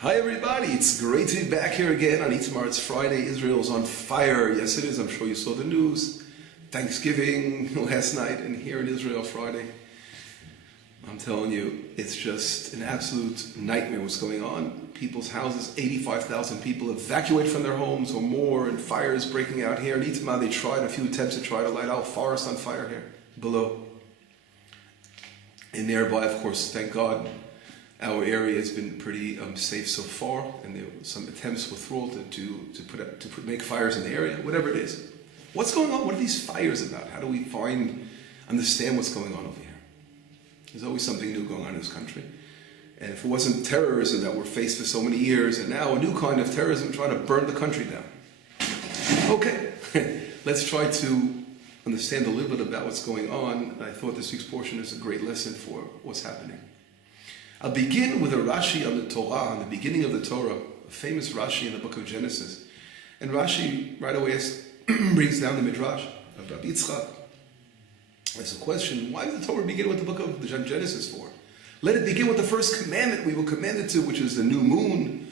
Hi everybody, it's great to be back here again on Itamar. It's Friday, Israel's on fire. Yes it is, I'm sure you saw the news. Thanksgiving last night, and here in Israel Friday. I'm telling you, it's just an absolute nightmare what's going on. People's houses, 85,000 people evacuate from their homes or more, and fires breaking out here. In Itamar they tried a few attempts to try to light our forest on fire here below. And nearby, of course, thank God, our area has been pretty safe so far, and there were some attempts with thwarted to make fires in the area, whatever it is. What's going on? What are these fires about? How do we understand what's going on over here? There's always something new going on in this country. And if it wasn't terrorism that we're faced for so many years, and now a new kind of terrorism trying to burn the country down. Okay, let's try to understand a little bit about what's going on. I thought this week's portion is a great lesson for what's happening. I'll begin with a Rashi on the Torah, on the beginning of the Torah, a famous Rashi in the book of Genesis. And Rashi right away brings down the Midrash of Rabbi Yitzchak. There's a question, why does the Torah begin with the book of Genesis for? Let it begin with the first commandment we were commanded to, which is the new moon.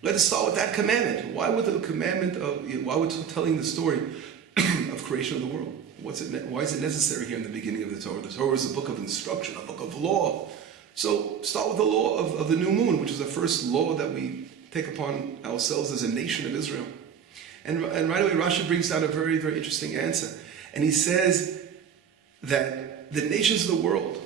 Let us start with that commandment. Why would the commandment why would telling the story of creation of the world? Why is it necessary here in the beginning of the Torah? The Torah is a book of instruction, a book of law. So start with the law of the new moon, which is the first law that we take upon ourselves as a nation of Israel. And right away Rashi brings down a very, very interesting answer. And he says that the nations of the world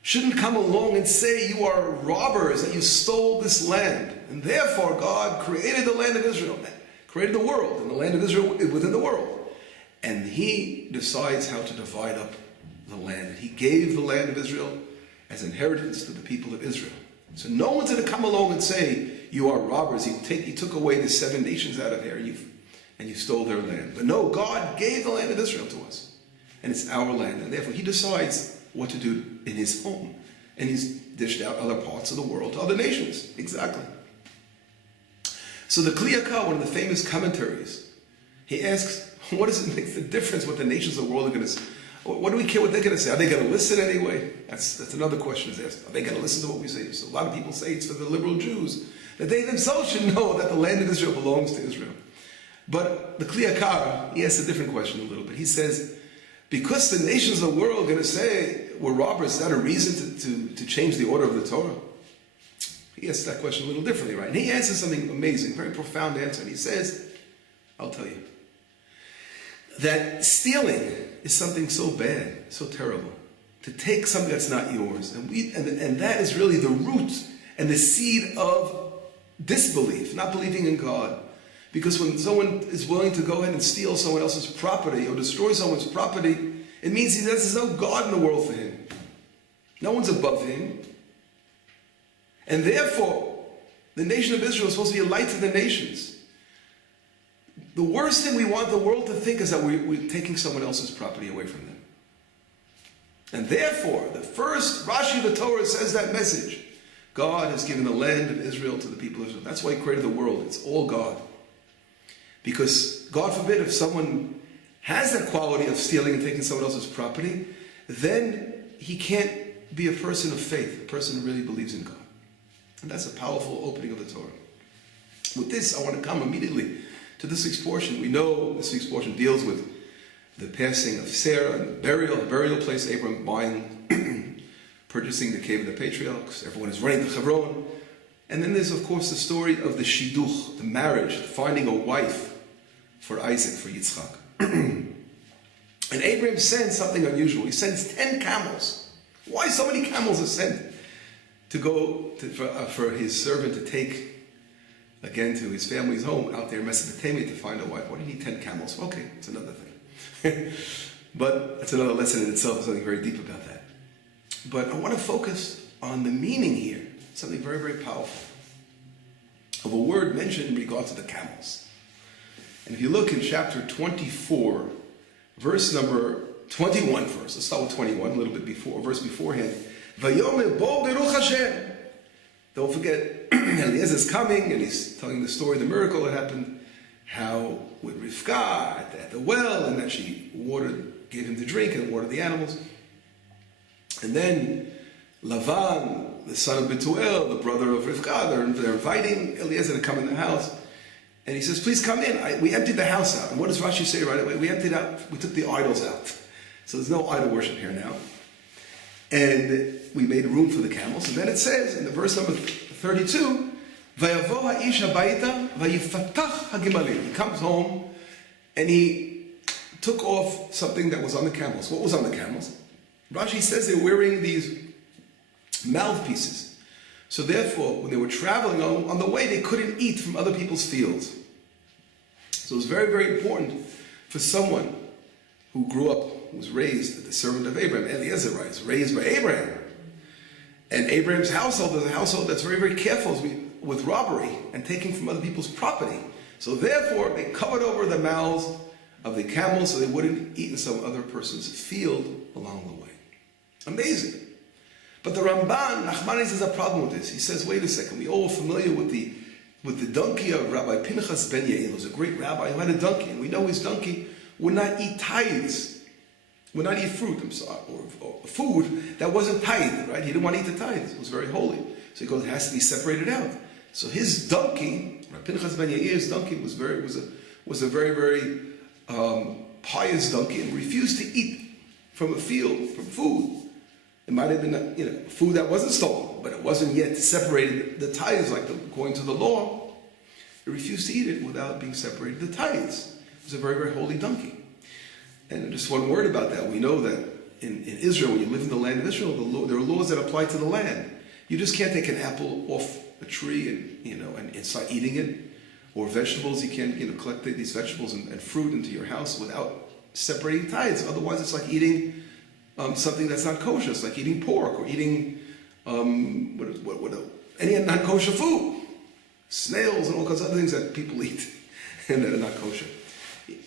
shouldn't come along and say you are robbers, that you stole this land. And therefore God created the land of Israel, created the world, and the land of Israel within the world. And he decides how to divide up the land. He gave the land of Israel as inheritance to the people of Israel. So no one's going to come along and say, you are robbers, you took away the 7 nations out of here and you stole their land. But no, God gave the land of Israel to us. And it's our land. And therefore he decides what to do in his home. And he's dished out other parts of the world to other nations. Exactly. So the Kli Yakar, one of the famous commentaries, he asks, what does it make the difference what the nations of the world are going to say? What do we care what they're going to say? Are they going to listen anyway? That's another question is asked. Are they going to listen to what we say? So a lot of people say it's for the liberal Jews, that they themselves should know that the land of Israel belongs to Israel. But the Kli Yakar, he asks a different question a little bit. He says, because the nations of the world are going to say we're robbers, is that a reason to change the order of the Torah? He asks that question a little differently, right? And he answers something amazing, very profound answer. And he says, I'll tell you, that stealing is something so bad, so terrible. To take something that's not yours. And that is really the root and the seed of disbelief, not believing in God. Because when someone is willing to go ahead and steal someone else's property or destroy someone's property, it means there's no God in the world for him. No one's above him. And therefore, the nation of Israel is supposed to be a light to the nations. The worst thing we want the world to think is that we're taking someone else's property away from them. And therefore, the first Rashi of the Torah says that message. God has given the land of Israel to the people of Israel. That's why he created the world. It's all God. Because, God forbid, if someone has that quality of stealing and taking someone else's property, then he can't be a person of faith, a person who really believes in God. And that's a powerful opening of the Torah. With this, I want to come immediately to this week's portion. We know this week's portion deals with the passing of Sarah and the burial place, Abram buying, purchasing the cave of the patriarchs. Everyone is running to Hebron. And then there's, of course, the story of the shidduch, the marriage, finding a wife for Isaac, for Yitzchak. And Abraham sends something unusual. He sends 10 camels. Why so many camels are sent? To go for his servant to take again to his family's home out there in Mesopotamia to find a wife. Why do you need 10 camels? Okay, it's another thing. But it's another lesson in itself. There's something very deep about that. But I want to focus on the meaning here, something very, very powerful, of a word mentioned in regard to the camels. And if you look in chapter 24, verse number 21 first. Let's start with 21, a little bit before, a verse beforehand. Vayomer bo beruch Hashem. Don't forget, Eliezer is coming and he's telling the story, the miracle that happened, how with Rivka at the well, and that she gave him to drink and watered the animals. And then Lavan the son of Betuel, the brother of Rivka, they're inviting Eliezer to come in the house. And he says, please come in. We emptied the house out. And what does Rashi say right away? We took the idols out. So there's no idol worship here now. And we made room for the camels. And then it says, in the verse number 32, Vayavo ha'ish habayita vayifatach hagimalim. He comes home and he took off something that was on the camels. What was on the camels? Rashi says they're wearing these mouthpieces. So therefore, when they were traveling on the way, they couldn't eat from other people's fields. So it was very, very important for someone who grew up, who was raised, the servant of Abraham, Eliezer, right, is raised by Abraham. And Abraham's household is a household that's very, very careful with robbery and taking from other people's property. So therefore, they covered over the mouths of the camels so they wouldn't eat in some other person's field along the way. Amazing. But the Ramban, Nachmanides, has a problem with this. He says, wait a second, we all are familiar with the donkey of Rabbi Pinchas ben Yael. He was a great rabbi who had a donkey, and we know his donkey would not eat tithes, would not eat fruit, or food that wasn't tithed, right? He didn't want to eat the tithes. It was very holy. So he goes, it has to be separated out. So his donkey, Rabbi Pinchas ben Yael's donkey, was a very, very pious donkey, and refused to eat from a field, from food. It might have been, food that wasn't stolen, but it wasn't yet separated the tithes, according to the law. It refused to eat it without being separated the tithes. It was a very, very holy donkey. And just one word about that. We know that in Israel, when you live in the land of Israel, there are laws that apply to the land. You just can't take an apple off a tree and start eating it, or vegetables. You can't collect these vegetables and fruit into your house without separating tithes. Otherwise, it's like eating something that's not kosher. It's like eating pork or eating any non-kosher food, snails and all kinds of other things that people eat and that are not kosher.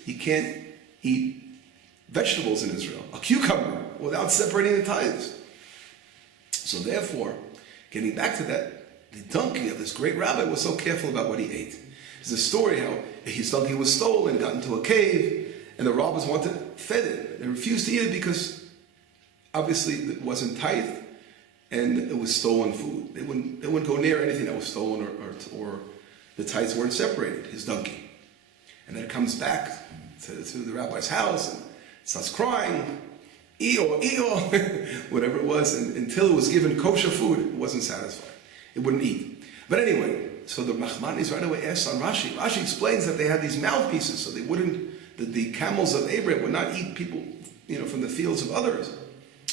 You can't eat vegetables in Israel, a cucumber, without separating the tithes. So therefore, getting back to that, the donkey of this great rabbi was so careful about what he ate. There's a story how his donkey was stolen, got into a cave, and the robbers fed it. They refused to eat it because obviously it wasn't tithed, and it was stolen food. They wouldn't go near anything that was stolen or the tithes weren't separated, his donkey. And then it comes back to the rabbi's house and starts crying, Eeyore, Eeyore, whatever it was, and until it was given kosher food, it wasn't satisfied. It wouldn't eat. But anyway, so the Nachmanides right away asks on Rashi. Rashi explains that they had these mouthpieces, so they wouldn't, the camels of Abraham would not eat people, from the fields of others.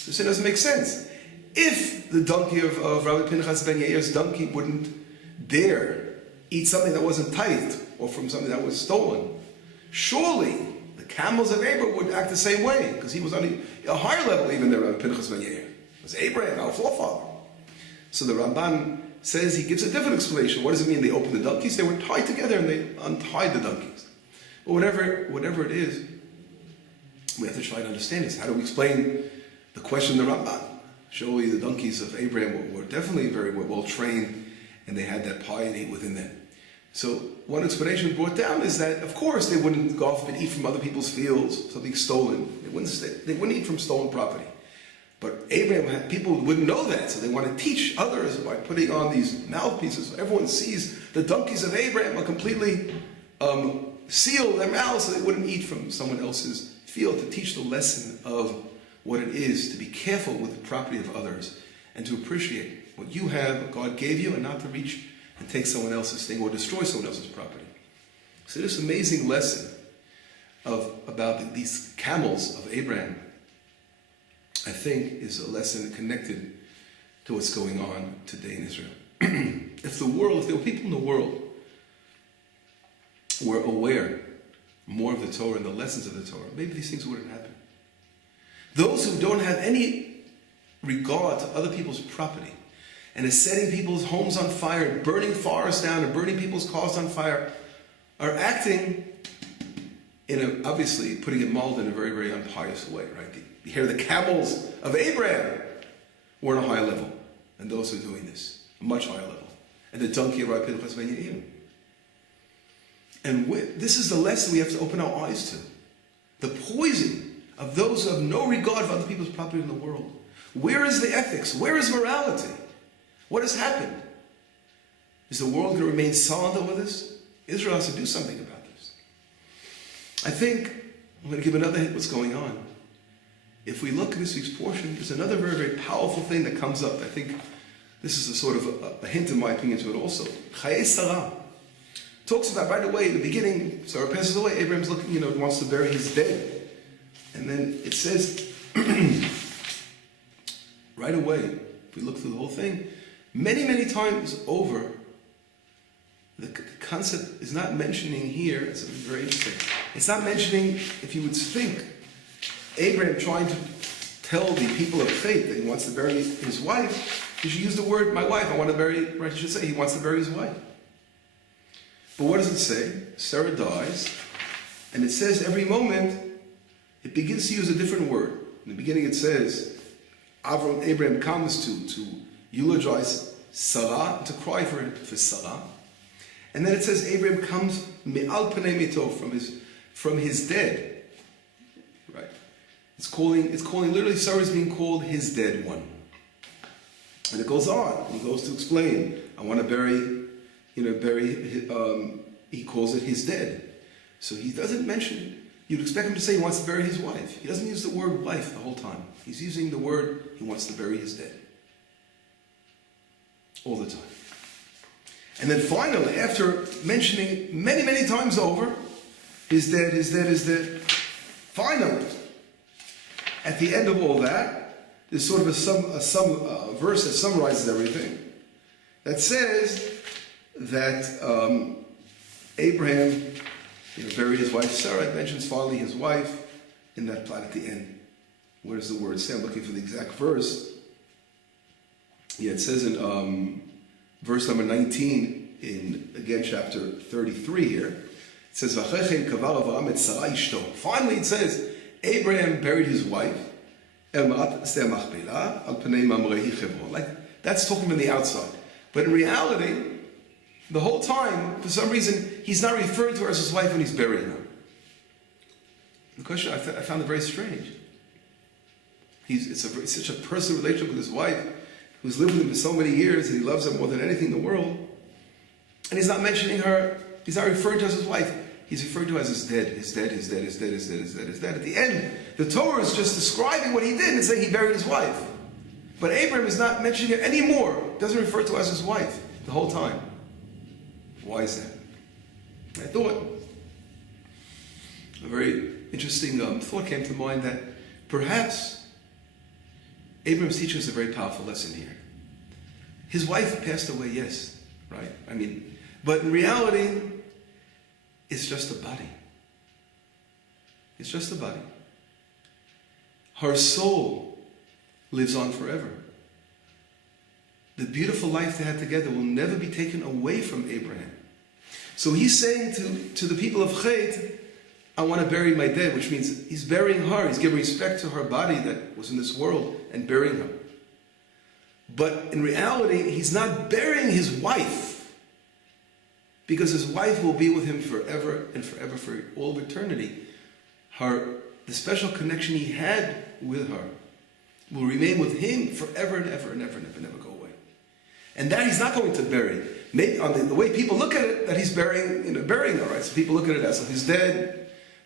This doesn't make sense. If the donkey of Rabbi Pinchas ben Yair's donkey wouldn't dare eat something that wasn't tithed or from something that was stolen, surely the camels of Abraham would act the same way, because he was on a higher level even than Rabbi Pinchas ben Yair. It was Abraham, our forefather. So the Ramban says, he gives a different explanation. What does it mean they opened the donkeys? They were tied together and they untied the donkeys. But whatever it is, we have to try to understand this. How do we explain the question of the Ramban? Surely the donkeys of Abraham were definitely very well trained, and they had that piety within them. So one explanation brought down is that, of course, they wouldn't go off and eat from other people's fields, something stolen. They wouldn't eat from stolen property. But Abraham people wouldn't know that, so they want to teach others by putting on these mouthpieces. So everyone sees the donkeys of Abraham are completely sealed their mouths, so they wouldn't eat from someone else's field, to teach the lesson of what it is to be careful with the property of others and to appreciate what you have, what God gave you, and not to reach and take someone else's thing or destroy someone else's property. So this amazing lesson about these camels of Abraham, I think, is a lesson connected to what's going on today in Israel. If there were people in the world who were aware more of the Torah and the lessons of the Torah, maybe these things wouldn't happen. Those who don't have any regard to other people's property and are setting people's homes on fire, and burning forests down, and burning people's cars on fire, are acting obviously putting it molded in a very, very unpious way, right? Here the camels of Abraham were on a higher level, and those who are doing this, a much higher level. And the donkey of Rabbi Pinchas ben Yair. And this is the lesson we have to open our eyes to. The poison of those who have no regard for other people's property in the world. Where is the ethics? Where is morality? What has happened? Is the world going to remain silent over this? Israel has to do something about this. I think I'm going to give another hint what's going on. If we look at this week's portion, there's another very, very powerful thing that comes up. I think this is a sort of a hint, in my opinion, to it also. Chayay Sarah talks about right away in the beginning. Sarah passes away. Abraham's looking, wants to bury his dead, and then it says right away. If we look through the whole thing, many, many times over, the concept is not mentioning here. It's very interesting. It's not mentioning, if you would think, Abraham trying to tell the people of faith that he wants to bury his wife. You should use the word, my wife, I want to bury, right? You should say he wants to bury his wife. But what does it say? Sarah dies, and it says every moment, it begins to use a different word. In the beginning it says, Abraham comes to eulogize Sarah, to cry for Sarah. And then it says Abraham comes me'al panei mito, from his dead. Right? It's calling literally Sarah is being called his dead one. And it goes on. He goes to explain, I want to bury, he calls it his dead. So he doesn't mention, you'd expect him to say he wants to bury his wife. He doesn't use the word wife the whole time. He's using the word, he wants to bury his dead. All the time. And then finally, after mentioning many, many times over, his dead, his dead, his dead, finally, at the end of all that, there's sort of a verse that summarizes everything. That says that Abraham buried his wife Sarah. It mentions finally his wife in that plot at the end. Where does the word say? I'm looking for the exact verse. Yeah, it says in verse number 19 in, again, chapter 33 here. It says, finally it says, Abraham buried his wife. Like, that's talking from the outside. But in reality, the whole time, for some reason, he's not referring to her as his wife when he's burying her. The question, I found it very strange. It's such a personal relationship with his wife, who's lived with him for so many years, and he loves her more than anything in the world. And he's not mentioning her, he's not referring to her as his wife. He's referred to as his dead, his dead, his dead, his dead, his dead, his dead, his dead. At the end, the Torah is just describing what he did and saying he buried his wife. But Abraham is not mentioning it anymore. Doesn't refer to her as his wife the whole time. Why is that? I thought a very interesting thought came to mind that perhaps Abraham's teaching us a very powerful lesson here. His wife passed away, yes, right? But in reality, it's just a body. It's just a body. Her soul lives on forever. The beautiful life they had together will never be taken away from Abraham. So he's saying to the people of Chayt, I want to bury my dead, which means he's burying her. He's giving respect to her body that was in this world and burying her. But in reality, he's not burying his wife, because his wife will be with him forever and forever, for all of eternity. The special connection he had with her will remain with him forever and ever and ever and ever, never go away. And that he's not going to bury. Maybe on the way people look at it, that he's burying her, right? So people look at it as he's dead.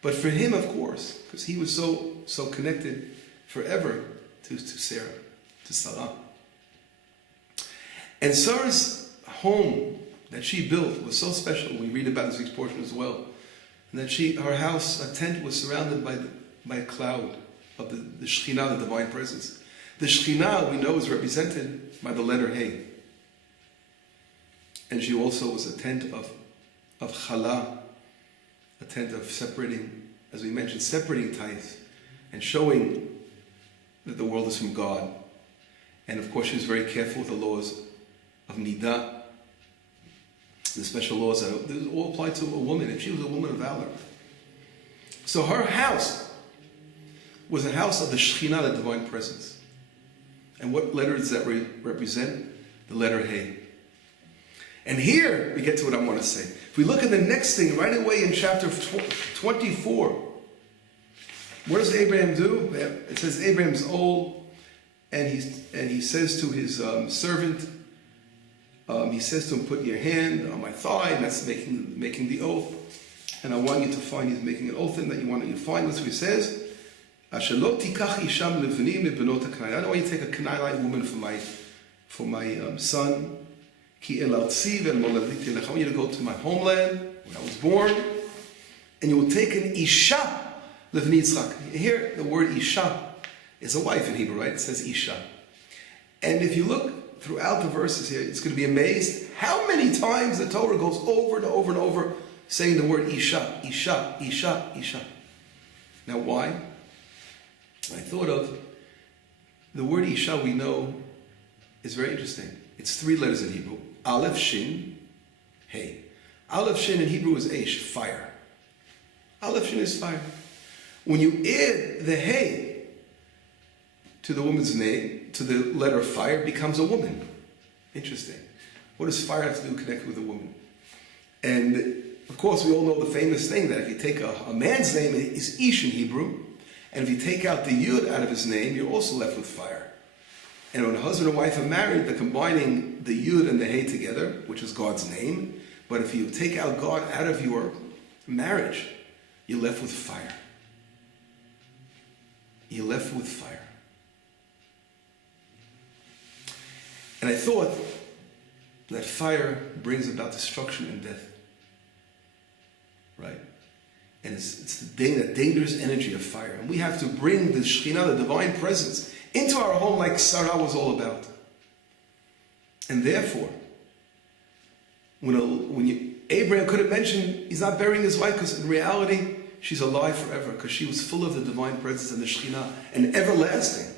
But for him, of course, because he was so connected forever to Sarah, to Sarah. And Sarah's home that she built was so special. We read about this week's portion as well. And that her house, a tent, was surrounded by a cloud of the Shekhinah, the divine presence. The Shekhinah, we know, is represented by the letter Hey. And she also was a tent of Chala, a tent of separating, as we mentioned, separating tithes and showing that the world is from God. And of course, she was very careful with the laws of Nidah, the special laws that all apply to a woman, and she was a woman of valor. So her house was a house of the Shekhinah, the divine presence. And what letter does that represent? The letter Hey. And here we get to what I want to say. If we look at the next thing right away in chapter 24, what does Abraham do? It says Abraham's old, and he says to his servant, he says to him, put your hand on my thigh, and that's making the oath. And I want you to find, he's making an oath in that you want you to find. That's what he says. I don't want you to take a Canaanite woman for my son. I want you to go to my homeland, where I was born, and you will take an Isha Levni Yitzchak. Here, the word Isha is a wife in Hebrew, right? It says Isha. And if you look throughout the verses here, it's going to be amazed how many times the Torah goes over and over and over saying the word Isha, Isha, Isha, Isha. Now why? I thought of the word Isha we know is very interesting. It's 3 letters in Hebrew. Aleph, Shin, Hey. Aleph, Shin in Hebrew is Eish, fire. Aleph, Shin is fire. When you add the Hey to the woman's name, to the letter fire, it becomes a woman. Interesting. What does fire have to do connect with a woman? And of course, we all know the famous thing that if you take a man's name, it is Ish in Hebrew, and if you take out the Yud out of his name, you're also left with fire. And when a husband and wife are married, they're combining the Yud and the Hey together, which is God's name. But if you take out God out of your marriage, you're left with fire. You're left with fire. And I thought that fire brings about destruction and death. Right? And it's the dangerous energy of fire. And we have to bring the Shekhinah, the divine presence, into our home like Sarah was all about. And therefore, Abraham could have mentioned he's not burying his wife because in reality, she's alive forever because she was full of the divine presence and the Shekhinah and everlasting.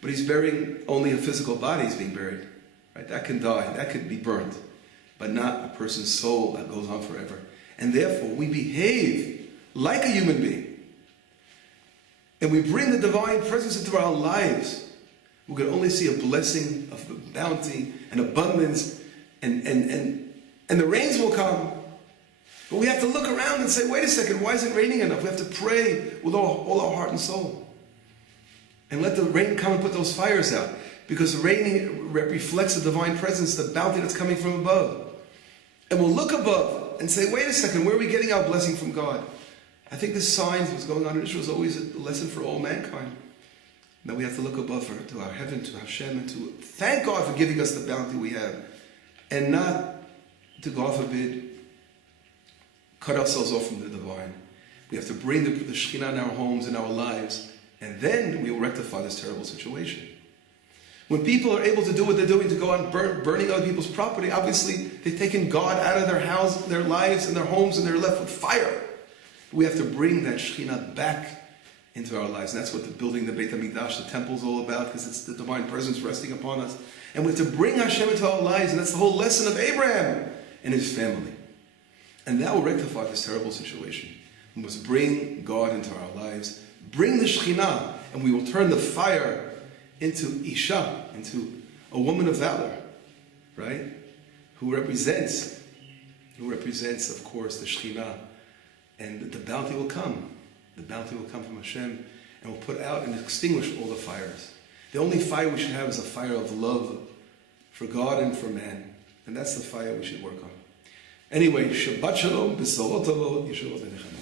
But he's burying only a physical body is being buried. Right? That can die, that could be burned, but not a person's soul that goes on forever. And therefore, we behave like a human being. And we bring the divine presence into our lives. We can only see a blessing of bounty and abundance, and the rains will come. But we have to look around and say, wait a second, why isn't it raining enough? We have to pray with all our heart and soul. And let the rain come and put those fires out. Because the rain reflects the divine presence, the bounty that's coming from above. And we'll look above and say, wait a second, where are we getting our blessing from God? I think the signs, what's going on in Israel, is always a lesson for all mankind. That we have to look above to our heaven, to Hashem, and to thank God for giving us the bounty we have. And not to, God forbid, cut ourselves off from the divine. We have to bring the Shekhinah in our homes, in our lives, and then we will rectify this terrible situation. When people are able to do what they're doing, to go on burning other people's property, obviously they've taken God out of their house, their lives, and their homes, and they're left with fire. We have to bring that Shekhinah back into our lives. And that's what the building the Beit HaMikdash, the temple, is all about, because it's the divine presence resting upon us. And we have to bring Hashem into our lives, and that's the whole lesson of Abraham and his family. And that will rectify this terrible situation. We must bring God into our lives, bring the Shekhinah, and we will turn the fire into Isha, into a woman of valor, right? Who represents, of course, the Shekhinah. And the bounty will come. The bounty will come from Hashem and will put out and extinguish all the fires. The only fire we should have is a fire of love for God and for man. And that's the fire we should work on. Anyway, Shabbat Shalom, B'sorot Tovot, Yeshuot V'nechama.